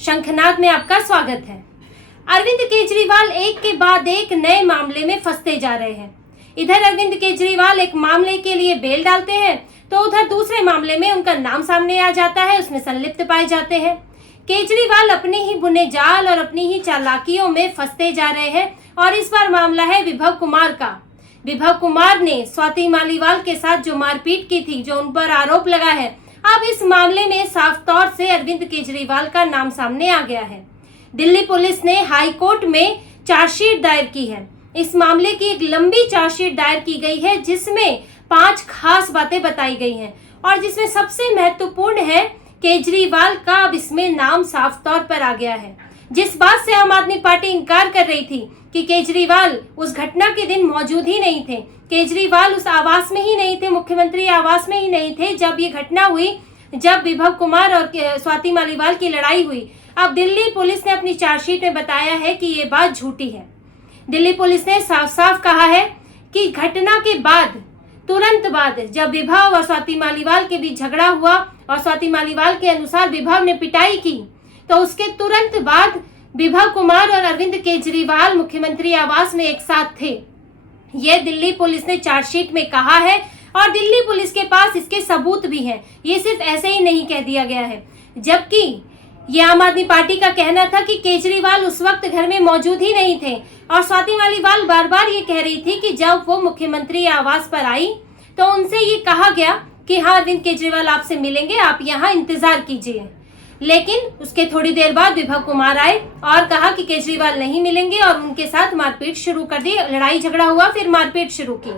शंखनाद में आपका स्वागत है। अरविंद केजरीवाल एक के बाद एक नए मामले में फंसते जा रहे हैं। इधर अरविंद केजरीवाल एक मामले के लिए बेल डालते हैं तो उधर दूसरे मामले में उनका नाम सामने आ जाता है, उसमें संलिप्त पाए जाते हैं। केजरीवाल अपने ही बुने जाल और अपनी ही चालाकियों में फंसते जा रहे हैं और इस बार मामला है विभव कुमार का। विभव कुमार ने स्वाति मालीवाल के साथ जो मारपीट की थी, जो उन पर आरोप लगा है, अब इस मामले में साफ तौर से अरविंद केजरीवाल का नाम सामने आ गया है। दिल्ली पुलिस ने हाई कोर्ट में चार्जशीट दायर की है। इस मामले की एक लंबी चार्जशीट दायर की गई है जिसमें 5 खास बातें बताई गई हैं और जिसमें सबसे महत्वपूर्ण है केजरीवाल का अब इसमें नाम साफ तौर पर आ गया है। जिस बात से आम आदमी पार्टी इंकार कर रही थी कि केजरीवाल उस घटना के दिन मौजूद ही नहीं थे, केजरीवाल उस आवास में ही नहीं थे, मुख्यमंत्री आवास में ही नहीं थे जब ये घटना हुई, जब विभव कुमार और स्वाति मालीवाल की लड़ाई हुई। अब दिल्ली पुलिस ने अपनी चार्जशीट में बताया है कि ये बात झूठी है। दिल्ली पुलिस ने साफ साफ कहा है कि घटना के बाद, तुरंत बाद, जब विभव और स्वाति मालीवाल के बीच झगड़ा हुआ और स्वाति मालीवाल के अनुसार विभव ने पिटाई की, तो उसके तुरंत बाद विभव कुमार और अरविंद केजरीवाल मुख्यमंत्री आवास में एक साथ थे। ये दिल्ली पुलिस ने चार्जशीट में कहा है और दिल्ली पुलिस के पास इसके सबूत भी हैं। ये सिर्फ ऐसे ही नहीं कह दिया गया है। जबकि ये आम आदमी पार्टी का कहना था कि केजरीवाल उस वक्त घर में मौजूद ही नहीं थे और स्वाति मालीवाल बार बार ये कह रही थी कि जब वो मुख्यमंत्री आवास पर आई तो उनसे ये कहा गया कि हाँ, अरविंद केजरीवाल आपसे मिलेंगे, आप यहाँ इंतजार कीजिए। लेकिन उसके थोड़ी देर बाद विभव कुमार आए और कहा कि केजरीवाल नहीं मिलेंगे और उनके साथ मारपीट शुरू कर दी। लड़ाई झगड़ा हुआ, फिर मारपीट शुरू की।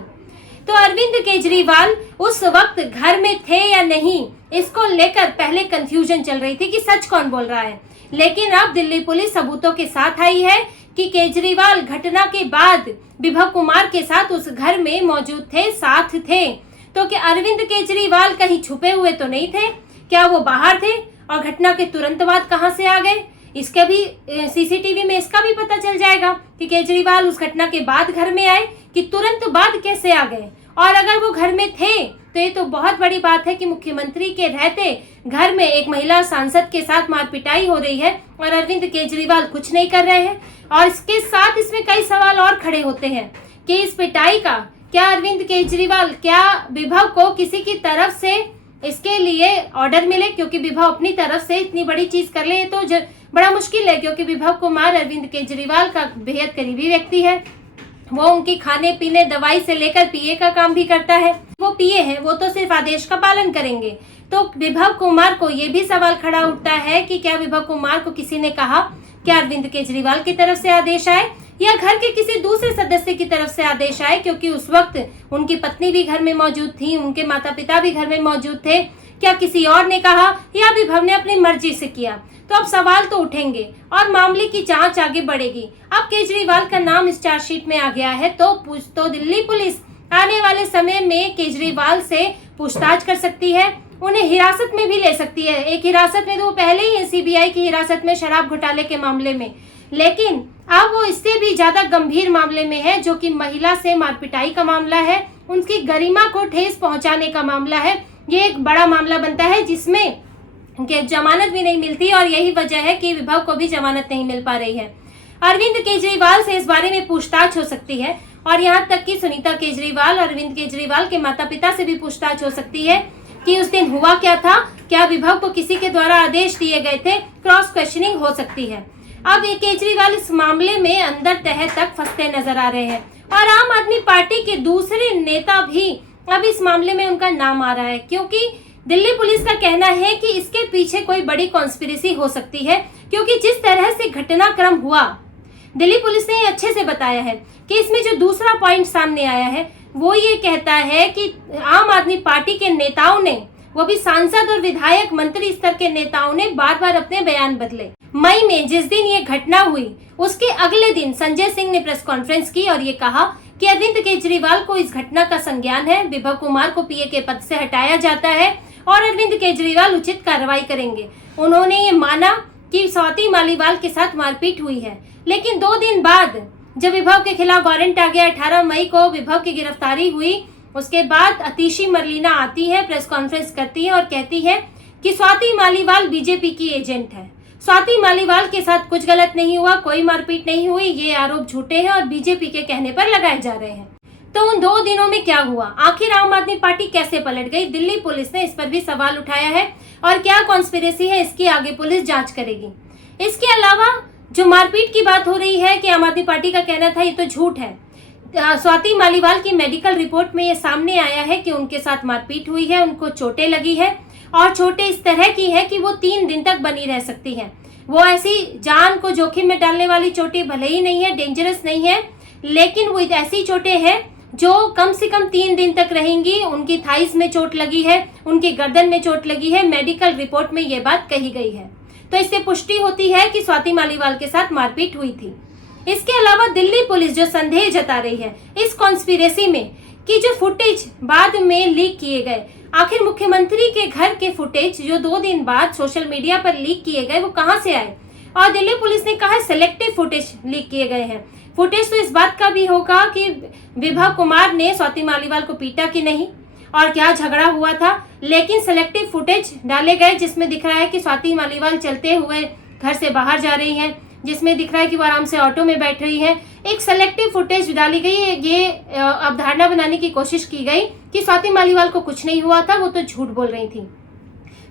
तो अरविंद केजरीवाल उस वक्त घर में थे या नहीं, इसको लेकर पहले कंफ्यूजन चल रही थी कि सच कौन बोल रहा है। लेकिन अब दिल्ली पुलिस सबूतों के साथ आई है कि केजरीवाल घटना के बाद विभव कुमार के साथ उस घर में मौजूद थे, साथ थे। तो क्या अरविंद केजरीवाल कहीं छुपे हुए तो नहीं थे? क्या वो बाहर थे और घटना के तुरंत बाद कहां से आ गए? इसके भी सीसीटीवी में इसका भी पता चल जाएगा कि केजरीवाल उस घटना के बाद घर में आए कि तुरंत बाद कैसे आ गए। और अगर वो घर में थे तो ये तो बहुत बड़ी बात है कि मुख्यमंत्री के रहते घर में एक महिला सांसद के साथ मारपिटाई हो रही है और अरविंद केजरीवाल कुछ नहीं कर रहे हैं। और इसके साथ इसमें कई सवाल और खड़े होते हैं कि इस पिटाई का क्या अरविंद केजरीवाल, क्या विभव को किसी की तरफ से इसके लिए ऑर्डर मिले? क्योंकि विभव अपनी तरफ से इतनी बड़ी चीज कर ले तो बड़ा मुश्किल है, क्योंकि विभव कुमार अरविंद केजरीवाल का बेहद करीबी व्यक्ति है। वो उनकी खाने पीने, दवाई से लेकर पीए का काम भी करता है। वो पीए हैं, वो तो सिर्फ आदेश का पालन करेंगे। तो विभव कुमार को ये भी सवाल खड़ा उठता है कि क्या विभव कुमार को किसी ने कहा क्या अरविंद केजरीवाल की तरफ से आदेश आए या घर के किसी दूसरे सदस्य की तरफ से आदेश आए? क्योंकि उस वक्त उनकी पत्नी भी घर में मौजूद थी, उनके माता पिता भी घर में मौजूद थे। क्या किसी और ने कहा या विभव ने अपनी मर्जी से किया? तो अब सवाल तो उठेंगे और मामले की जांच आगे बढ़ेगी। अब केजरीवाल का नाम इस चार्जशीट में आ गया है तो दिल्ली पुलिस आने वाले समय में केजरीवाल से पूछताछ कर सकती है, उन्हें हिरासत में भी ले सकती है। एक हिरासत में तो वो पहले ही सीबीआई की हिरासत में शराब घोटाले के मामले में, लेकिन अब वो इससे भी ज्यादा गंभीर मामले में है जो कि महिला से मारपिटाई का मामला है, उनकी गरिमा को ठेस पहुंचाने का मामला है। ये एक बड़ा मामला बनता है जिसमें जमानत भी नहीं मिलती और यही वजह है कि विभव को भी जमानत नहीं मिल पा रही है। अरविंद केजरीवाल से इस बारे में पूछताछ हो सकती है और यहाँ तक कि सुनीता केजरीवाल और अरविंद केजरीवाल के माता पिता से भी पूछताछ हो सकती है कि उस दिन हुआ क्या था, क्या विभव को किसी के द्वारा आदेश दिए गए थे। क्रॉस क्वेश्चनिंग हो सकती है। अब ये केजरीवाल इस मामले में अंदर तह तक फंसते नजर आ रहे हैं और आम आदमी पार्टी के दूसरे नेता भी अब इस मामले में उनका नाम आ रहा है, क्योंकि दिल्ली पुलिस का कहना है कि इसके पीछे कोई बड़ी कॉन्स्पिरेसी हो सकती है। क्योंकि जिस तरह से घटनाक्रम हुआ, दिल्ली पुलिस ने अच्छे से बताया है कि इसमें जो दूसरा पॉइंट सामने आया है वो ये कहता है कि आम आदमी पार्टी के नेताओं ने, वो भी सांसद और विधायक मंत्री स्तर के नेताओं ने बार बार अपने बयान बदले। मई में जिस दिन ये घटना हुई उसके अगले दिन संजय सिंह ने प्रेस कॉन्फ्रेंस की और ये कहा कि अरविंद केजरीवाल को इस घटना का संज्ञान है, विभव कुमार को पीए के पद से हटाया जाता है और अरविंद केजरीवाल उचित कार्रवाई करेंगे। उन्होंने ये माना कि स्वाति मालीवाल के साथ मारपीट हुई है, लेकिन 2 दिन बाद जब विभव के खिलाफ वारंट आ गया, 18 मई को विभव की गिरफ्तारी हुई, उसके बाद अतिशी मरलीना आती है, प्रेस कॉन्फ्रेंस करती है और कहती है कि स्वाति मालीवाल बीजेपी की एजेंट है। स्वाति मालीवाल के साथ कुछ गलत नहीं हुआ, कोई मारपीट नहीं हुई, ये आरोप झूठे हैं और बीजेपी के कहने पर लगाए जा रहे हैं। तो उन 2 दिनों में क्या हुआ, आखिर आम आदमी पार्टी कैसे पलट गई? दिल्ली पुलिस ने इस पर भी सवाल उठाया है और क्या कॉन्स्पिरेसी है, इसकी आगे पुलिस जांच करेगी। इसके अलावा जो मारपीट की बात हो रही है कि आम आदमी पार्टी का कहना था, ये तो झूठ है। स्वाति मालीवाल की मेडिकल रिपोर्ट में ये सामने आया है कि उनके साथ मारपीट हुई है, उनको चोटें लगी है और चोटें इस तरह की है कि वो 3 दिन तक बनी रह सकती हैं। वो ऐसी जान को जोखिम में डालने वाली चोटें भले ही नहीं है, डेंजरस नहीं है, लेकिन वो ऐसी चोटें हैं जो कम से कम 3 दिन तक रहेंगी। उनकी थाइस में चोट लगी है, उनकी गर्दन में चोट लगी है, मेडिकल रिपोर्ट में ये बात कही गई है। तो इससे पुष्टि होती है कि स्वाति मालीवाल के साथ मारपीट हुई थी। इसके अलावा दिल्ली पुलिस जो संदेह जता रही है इस कॉन्स्पिरेसी में कि जो फुटेज बाद में लीक किए गए, आखिर मुख्यमंत्री के घर के फुटेज जो 2 दिन बाद सोशल मीडिया पर लीक किए गए वो कहां से आए? और दिल्ली पुलिस ने कहा सेलेक्टिव फुटेज लीक किए गए हैं। फुटेज तो इस बात का भी होगा कि विभव कुमार ने स्वाति मालीवाल को पीटा कि नहीं और क्या झगड़ा हुआ था, लेकिन सेलेक्टिव फुटेज डाले गए जिसमें दिख रहा है कि स्वाति मालीवाल चलते हुए घर से बाहर जा रही हैं, जिसमें दिख रहा है कि वो आराम से ऑटो में बैठ रही है। एक सेलेक्टिव फुटेज डाली गई है। ये अवधारणा बनाने की कोशिश की गई कि स्वाति मालीवाल को कुछ नहीं हुआ था, वो तो झूठ बोल रही थी।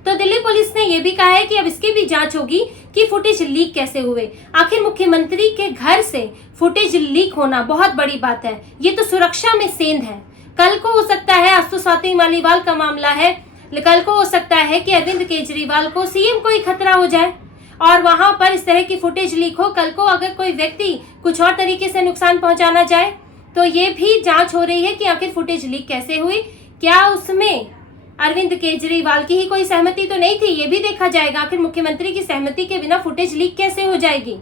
तो दिल्ली पुलिस ने यह भी कहा है कि अब इसकी भी जांच होगी कि फुटेज लीक कैसे हुए। आखिर मुख्यमंत्री के घर से फुटेज लीक होना बहुत बड़ी बात है, ये तो सुरक्षा में सेंध है। कल को हो सकता है, आज तो स्वाति मालीवाल का मामला है, कल को हो सकता है कि अरविंद केजरीवाल को सीएम को ही खतरा हो जाए और वहां पर इस तरह की फुटेज लीक हो। कल को अगर कोई व्यक्ति कुछ और तरीके से नुकसान पहुंचाना चाहे तो ये भी जांच हो रही है कि आखिर फुटेज लीक कैसे हुई। क्या उसमें अरविंद केजरीवाल की ही कोई सहमति तो नहीं थी, ये भी देखा जाएगा। आखिर मुख्यमंत्री की सहमति के बिना फुटेज लीक कैसे हो जाएगी?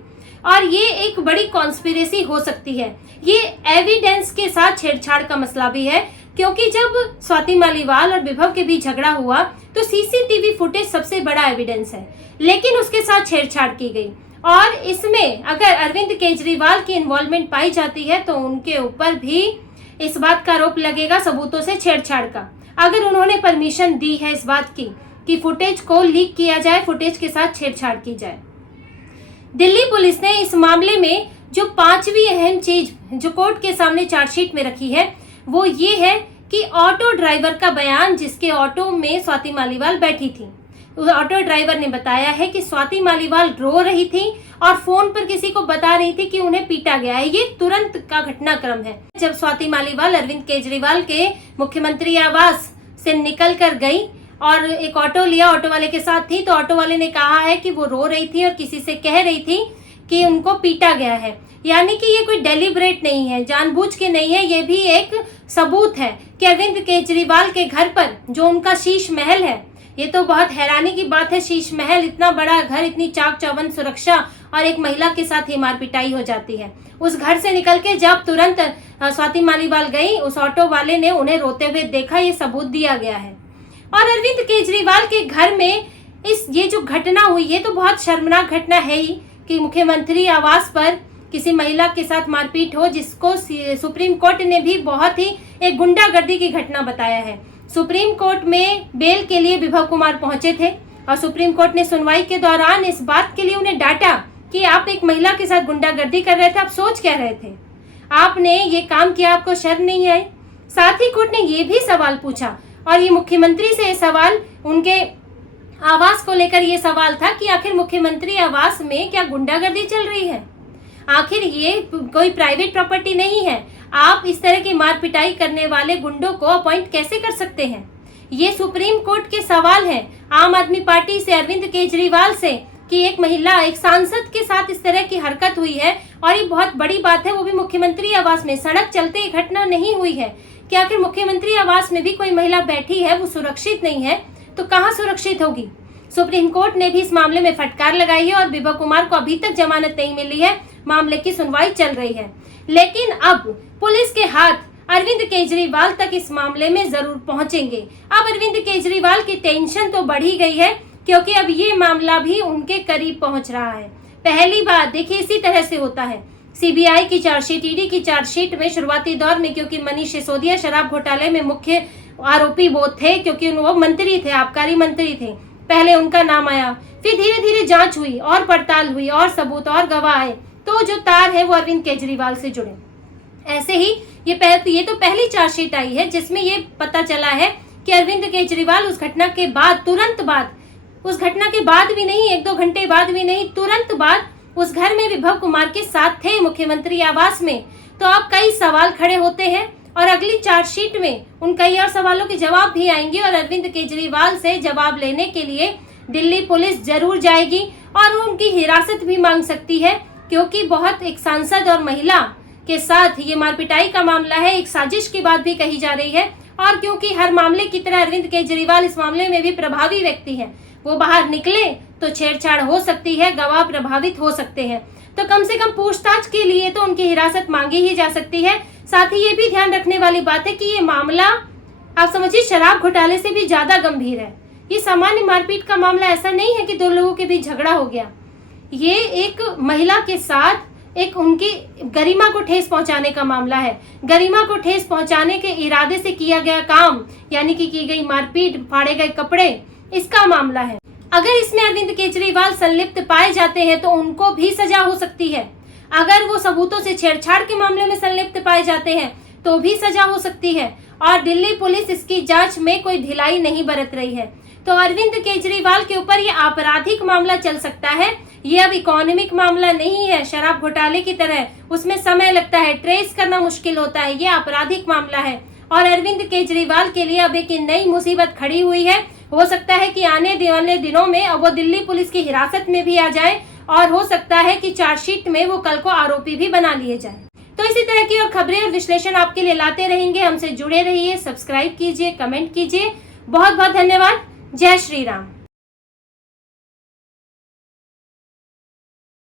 और ये एक बड़ी कॉन्स्पिरेसी हो सकती है। ये एविडेंस के साथ छेड़छाड़ का मसला भी है, क्योंकि जब स्वाति मालीवाल और विभव के बीच झगड़ा हुआ तो सीसीटीवी फुटेज सबसे बड़ा एविडेंस है, लेकिन उसके साथ छेड़छाड़ की गई। और इसमें अगर अरविंद केजरीवाल की इन्वॉल्वमेंट पाई जाती है तो उनके ऊपर भी इस बात का आरोप लगेगा, सबूतों से छेड़छाड़ का। अगर उन्होंने परमिशन दी है इस बात की कि फुटेज को लीक किया जाए, फुटेज के साथ छेड़छाड़ की जाए। दिल्ली पुलिस ने इस मामले में जो 5वीं अहम चीज जो कोर्ट के सामने चार्जशीट में रखी है वो ये है कि ऑटो ड्राइवर का बयान, जिसके ऑटो में स्वाति मालीवाल बैठी थी, उस ऑटो ड्राइवर ने बताया है कि स्वाति मालीवाल रो रही थी और फोन पर किसी को बता रही थी कि उन्हें पीटा गया है। ये तुरंत का घटनाक्रम है जब स्वाति मालीवाल अरविंद केजरीवाल के मुख्यमंत्री आवास से निकल कर गई और एक ऑटो लिया, ऑटो वाले के साथ थी। तो ऑटो वाले ने कहा है कि वो रो रही थी और किसी से कह रही थी कि उनको पीटा गया है। यानी कि ये कोई डेलिब्रेट नहीं है, जानबूझ के नहीं है। ये भी एक सबूत है कि अरविंद केजरीवाल के घर पर जो उनका शीश महल है, ये तो बहुत हैरानी की बात है, शीश महल, इतना बड़ा घर, इतनी चाक चौबंद सुरक्षा और एक महिला के साथ ही मार पिटाई हो जाती है। उस घर से निकल के जब तुरंत स्वाति मालीवाल गई, उस ऑटो वाले ने उन्हें रोते हुए देखा, ये सबूत दिया गया है। और अरविंद केजरीवाल के घर में ये जो घटना हुई, ये तो बहुत शर्मनाक घटना है ही कि मुख्यमंत्री आवास पर किसी महिला के साथ मारपीट हो, जिसको सुप्रीम कोर्ट ने भी बहुत ही एक गुंडागर्दी की घटना बताया है। सुप्रीम कोर्ट में बेल के लिए विभव कुमार पहुंचे थे और सुप्रीम कोर्ट ने सुनवाई के दौरान इस बात के लिए उन्हें डांटा कि आप एक महिला के साथ गुंडागर्दी कर रहे थे, आप सोच क्या रहे थे, आपने ये काम किया, आपको शर्म नहीं आई? साथ ही कोर्ट ने ये भी सवाल पूछा और ये मुख्यमंत्री से सवाल, उनके आवास को लेकर ये सवाल था कि आखिर मुख्यमंत्री आवास में क्या गुंडागर्दी चल रही है? आखिर ये कोई प्राइवेट प्रॉपर्टी नहीं है, आप इस तरह की मार पिटाई करने वाले गुंडों को अपॉइंट कैसे कर सकते हैं? ये सुप्रीम कोर्ट के सवाल हैं आम आदमी पार्टी से, अरविंद केजरीवाल से, कि एक महिला, एक सांसद के साथ इस तरह की हरकत हुई है और ये बहुत बड़ी बात है, वो भी मुख्यमंत्री आवास में। सड़क चलते घटना नहीं हुई है कि आखिर मुख्यमंत्री आवास में भी कोई महिला बैठी है, वो सुरक्षित नहीं है तो कहाँ सुरक्षित होगी? सुप्रीम कोर्ट ने भी इस मामले में फटकार लगाई है और विभव कुमार को अभी तक जमानत नहीं मिली है, मामले की सुनवाई चल रही है। लेकिन अब पुलिस के हाथ अरविंद केजरीवाल तक इस मामले में जरूर पहुंचेंगे। अब अरविंद केजरीवाल की टेंशन तो बढ़ी गई है क्योंकि अब ये मामला भी उनके करीब पहुंच रहा है। पहली बार देखिए इसी तरह से होता है, सीबीआई की चार्जशीट, ईडी की चार्जशीट में शुरुआती दौर में, क्योंकि मनीष सिसोदिया शराब घोटाले में मुख्य आरोपी वो थे, क्योंकि वो मंत्री थे, आबकारी मंत्री थे, पहले उनका नाम आया, फिर धीरे धीरे जांच हुई और पड़ताल हुई और सबूत और गवाह आए, तो जो तार है वो अरविंद केजरीवाल से जुड़े। ऐसे ही ये तो पहली चार्जशीट आई है जिसमें ये पता चला है कि अरविंद केजरीवाल उस घटना के बाद, तुरंत बाद, उस घटना के बाद भी नहीं, 1-2 घंटे बाद भी नहीं, तुरंत बाद उस घर में विभव कुमार के साथ थे, मुख्यमंत्री आवास में। तो अब कई सवाल खड़े होते हैं और अगली चार्जशीट में उन कई और सवालों के जवाब भी आएंगे और अरविंद केजरीवाल से जवाब लेने के लिए दिल्ली पुलिस जरूर जाएगी और उनकी हिरासत भी मांग सकती है, क्योंकि बहुत एक सांसद और महिला के साथ ये मारपिटाई का मामला है, एक साजिश की बात भी कही जा रही है। और क्योंकि हर मामले की तरह अरविंद केजरीवाल इस मामले में भी प्रभावी व्यक्ति हैं, वो बाहर निकले तो छेड़छाड़ हो सकती है, गवाह प्रभावित हो सकते हैं, तो कम से कम पूछताछ के लिए तो उनकी हिरासत मांगी ही जा सकती है। साथ ही ये भी ध्यान रखने वाली बात है कि ये मामला आप समझिए शराब घोटाले से भी ज्यादा गंभीर है। ये सामान्य मारपीट का मामला ऐसा नहीं है कि 2 लोगों के बीच झगड़ा हो गया, ये एक महिला के साथ एक उनकी गरिमा को ठेस पहुंचाने का मामला है। गरिमा को ठेस पहुंचाने के इरादे से किया गया काम, यानी कि की गई मारपीट, फाड़े गए कपड़े, इसका मामला है। अगर इसमें अरविंद केजरीवाल संलिप्त पाए जाते हैं तो उनको भी सजा हो सकती है। अगर वो सबूतों से छेड़छाड़ के मामले में संलिप्त पाए जाते हैं तो भी सजा हो सकती है। और दिल्ली पुलिस इसकी जांच में कोई ढिलाई नहीं बरत रही है। तो अरविंद केजरीवाल के ऊपर ये आपराधिक मामला चल सकता है। ये अब इकोनॉमिक मामला नहीं है शराब घोटाले की तरह, उसमें समय लगता है, ट्रेस करना मुश्किल होता है। ये आपराधिक मामला है और अरविंद केजरीवाल के लिए अब एक नई मुसीबत खड़ी हुई है। हो सकता है कि आने वाले दिनों में अब वो दिल्ली पुलिस की हिरासत में भी आ जाए और हो सकता है कि चार्जशीट में वो कल को आरोपी भी बना लिए जाए। तो इसी तरह की और खबरें और विश्लेषण आपके लिए लाते रहेंगे। हमसे जुड़े रहिए, सब्सक्राइब कीजिए, कमेंट कीजिए। बहुत बहुत धन्यवाद। जय श्री राम।